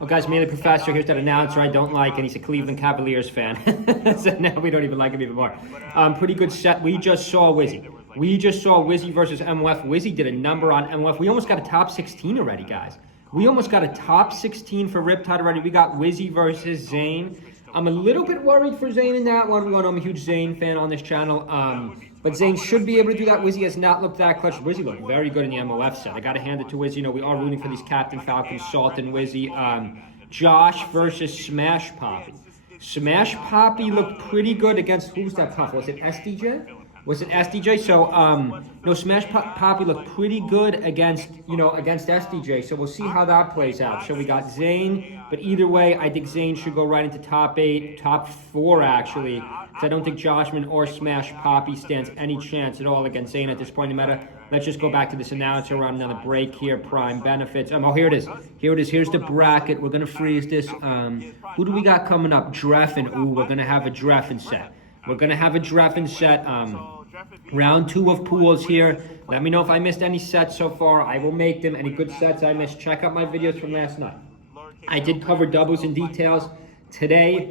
Well, guys, Melee Professor, here's that announcer I don't like, and he's a Cleveland Cavaliers fan. So now we don't even like him even more. Pretty good set. We just saw Wizzy. We just saw Wizzy versus MOF. Wizzy did a number on MOF. We almost got a top 16 already, guys. We almost got a top 16 for Riptide already. We got Wizzy versus Zane. I'm a little bit worried for Zane in that one. I'm a huge Zane fan on this channel. But Zane should be able to do that. Wizzy has not looked that clutch. Wizzy looked very good in the MOF set. I got to hand it to Wizzy. You know, we are rooting for these Captain Falcons, Salt and Wizzy. Josh versus Smash Poppy. Smash Poppy looked pretty good against, who's that tough? Was it SDJ? Was it SDJ? So, no, Smash Poppy looked pretty good against, against SDJ. So we'll see how that plays out. So we got Zane, but either way, I think Zane should go right into top 8, top 4 actually. Because I don't think Joshman or Smash Poppy stands any chance at all against Zane at this point in the meta. Let's just go back to this announcer. We're on another break here. Prime benefits. Oh, here it is. Here it is. Here's the bracket. We're gonna freeze this. Who do we got coming up? Dreffin. Ooh, we're gonna have a Dreffin set. We're going to have a Dreffin set. Round 2 of pools here. Let me know if I missed any sets so far. I will make them. Any good sets I missed, check out my videos from last night. I did cover doubles and details. Today,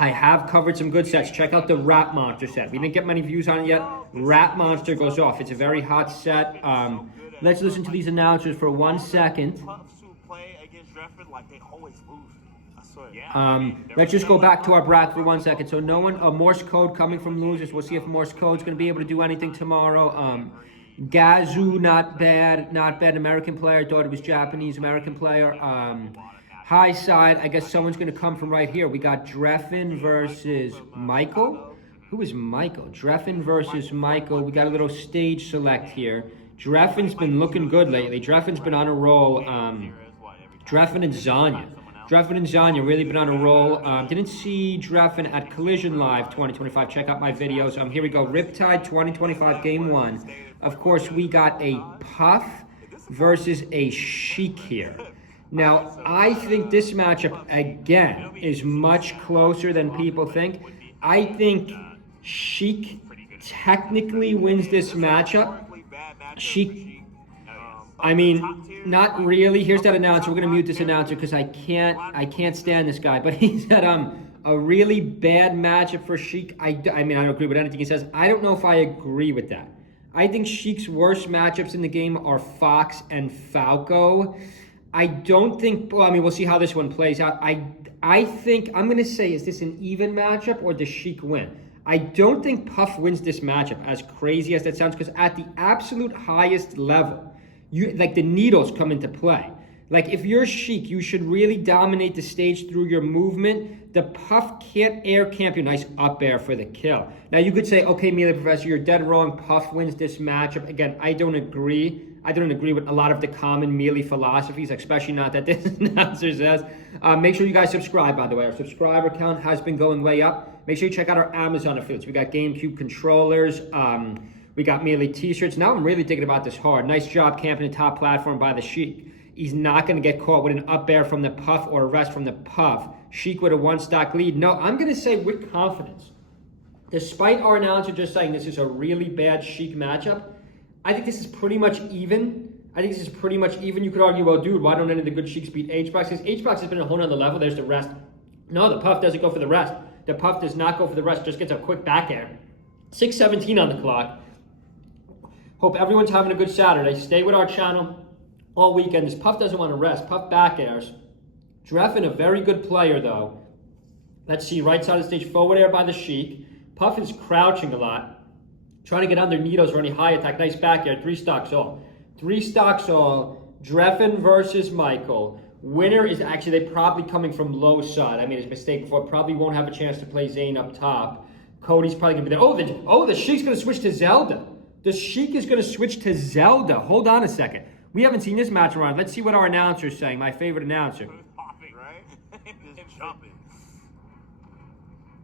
I have covered some good sets. Check out the Rat Monster set. We didn't get many views on it yet. Rat Monster goes off. It's a very hot set. Let's listen to these announcers for 1 second. Let's just go back to our bracket for 1 second. So no one, Morse code coming from losers. We'll see if Morse code's going to be able to do anything tomorrow. Gazoo, not bad, American player. Thought it was Japanese American player. High side, I guess someone's going to come from right here. We got Dreffin versus Michael. Who is Michael? Dreffin versus Michael. We got a little stage select here. Dreffin's been looking good lately. Dreffin's been on a roll. Dreffin and Zanya. Dreffin and Zanya really been on a roll. Didn't see Dreffin at Collision Live 2025. Check out my videos. Here we go. Riptide 2025 Game 1. Of course, we got a Puff versus a Sheik here. Now, I think this matchup, again, is much closer than people think. I think Sheik technically wins this matchup. Sheik... I mean, not really. Here's that announcer. We're gonna mute this announcer because I can't stand this guy. But he said a really bad matchup for Sheik. I mean, I don't agree with anything he says. I don't know if I agree with that. I think Sheik's worst matchups in the game are Fox and Falco. I don't think. Well, I mean, we'll see how this one plays out. I think I'm gonna say, is this an even matchup or does Sheik win? I don't think Puff wins this matchup, as crazy as that sounds, because at the absolute highest level, like the needles come into play. Like if you're Sheik, you should really dominate the stage through your movement. The Puff can't air camp you. Nice up air for the kill. Now you could say, okay, Melee Professor, you're dead wrong. Puff wins this matchup. Again, I don't agree. I don't agree with a lot of the common Melee philosophies, especially not that this announcer says. Make sure you guys subscribe, by the way. Our subscriber count has been going way up. Make sure you check out our Amazon affiliates. We got GameCube controllers. We got Melee t-shirts. Now I'm really thinking about this hard. Nice job camping the top platform by the Sheik. He's not going to get caught with an up air from the Puff or a rest from the Puff. Sheik with a 1-stock lead. No, I'm going to say with confidence, despite our announcer just saying this is a really bad Sheik matchup, I think this is pretty much even. You could argue, well, dude, why don't any of the good Sheiks beat H-Box? Because H-Box has been a whole nother level. There's the rest. No, the Puff doesn't go for the rest. The Puff does not go for the rest. Just gets a quick back air. 6:17 on the clock. Hope everyone's having a good Saturday. Stay with our channel all weekend. This Puff doesn't want to rest. Puff back airs. Dreffin, a very good player, though. Let's see. Right side of the stage. Forward air by the Sheik. Puff is crouching a lot. Trying to get under needles or any high attack. Nice back air. 3 stocks all. 3 stocks all. Dreffin versus Michael. Winner is actually, they probably coming from low side. I made a mistake before. Probably won't have a chance to play Zane up top. Cody's probably going to be there. Oh, the Sheik's going to switch to Zelda. The Sheik is going to switch to Zelda. Hold on a second. We haven't seen this match around. Let's see what our announcer is saying. My favorite announcer.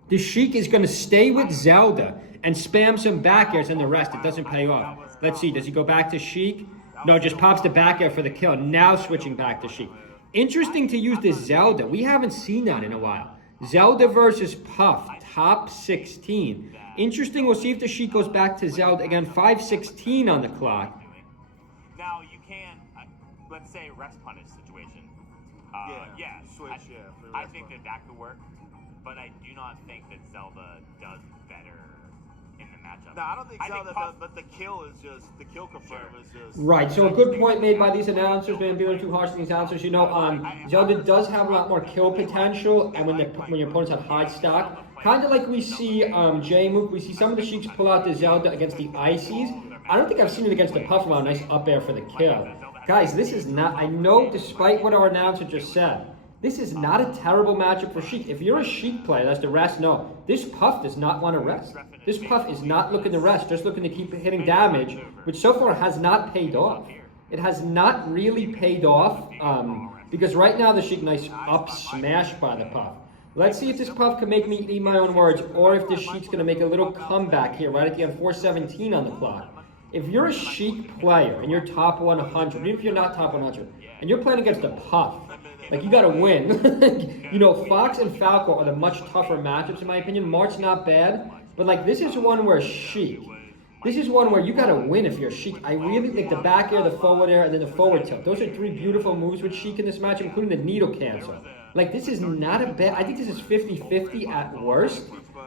The Sheik is going to stay with Zelda and spam some back airs and the rest. It doesn't pay off. Let's see. Does he go back to Sheik? No, just pops the back air for the kill. Now switching back to Sheik. Interesting to use this Zelda. We haven't seen that in a while. Zelda versus Puff. Top 16. Interesting. We'll see if the Sheik goes back to Zelda. Again, 5:16 on the clock. Now, you can, let's say, rest punish situation. Switch, I think that could work, but I do not think that Zelda does better in the matchup. No, I don't think Zelda does, but the kill confirm is just... Right, so a good point made by these announcers, man, being too harsh on these announcers. You know, Zelda does have a lot more kill potential, and when your opponents have high stock, kind of like we see J-Mook, we see some of the Sheiks pull out the Zelda against the Ices. I don't think I've seen it against the Puff Allow, nice up air for the kill. Guys, this is not, I know despite what our announcer just said, this is not a terrible matchup for Sheik. If you're a Sheik player, that's to rest, no. This Puff does not want to rest. This Puff is not looking to rest, just looking to keep hitting damage, which so far has not paid off. It has not really paid off, because right now the Sheik, nice up smash by the Puff. Let's see if this Puff can make me eat my own words, or if this Sheik's going to make a little comeback here, right at the end, 4:17 on the clock. If you're a Sheik player and you're top 100, even if you're not top 100, and you're playing against a Puff, like, you gotta win. You know, Fox and Falco are the much tougher matchups, in my opinion. Mart's not bad, but, like, this is one where Sheik, this is one where you gotta win if you're Sheik. I really think the back air, the forward air, and then the forward tilt. Those are three beautiful moves with Sheik in this match, including the needle cancel. Like, this is not a bad, I think this is 50-50 at worst.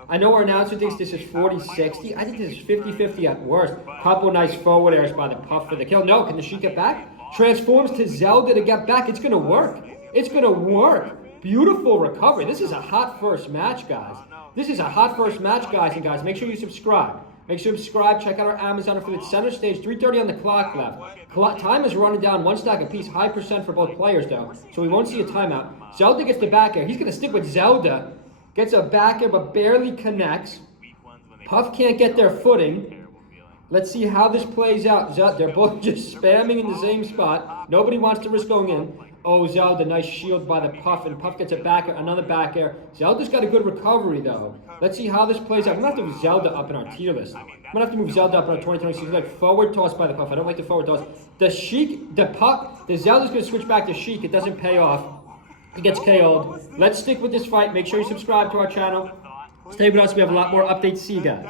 I know our announcer thinks this is 40-60. I think this is 50-50 at worst. Couple nice forward airs by the Puff for the kill. No, can the Sheik get back? Transforms to Zelda to get back. It's going to work. It's going to work. Beautiful recovery. This is a hot first match, guys. This is a hot first match, guys and guys. Make sure you subscribe. Make sure you subscribe. Check out our Amazon affiliate. Center stage, 3:30 on the clock left. Time is running down, one stack apiece. High percent for both players, though, so we won't see a timeout. Zelda gets the back air. He's going to stick with Zelda. Gets a back air, but barely connects. Puff can't get their footing. Let's see how this plays out. They're both just spamming in the same spot. Nobody wants to risk going in. Oh, Zelda, nice shield by the Puff, and Puff gets a back air, another back air. Zelda's got a good recovery, though. Let's see how this plays out. I'm going to have to move Zelda up in our tier list. I'm going to have to move Zelda up in our 2026. Like forward toss by the Puff. I don't like the forward toss. The Sheik, the Puff, the Zelda's going to switch back to Sheik. It doesn't pay off. He gets KO'd. Let's stick with this fight. Make sure you subscribe to our channel. Stay with us. We have a lot more updates. See you guys.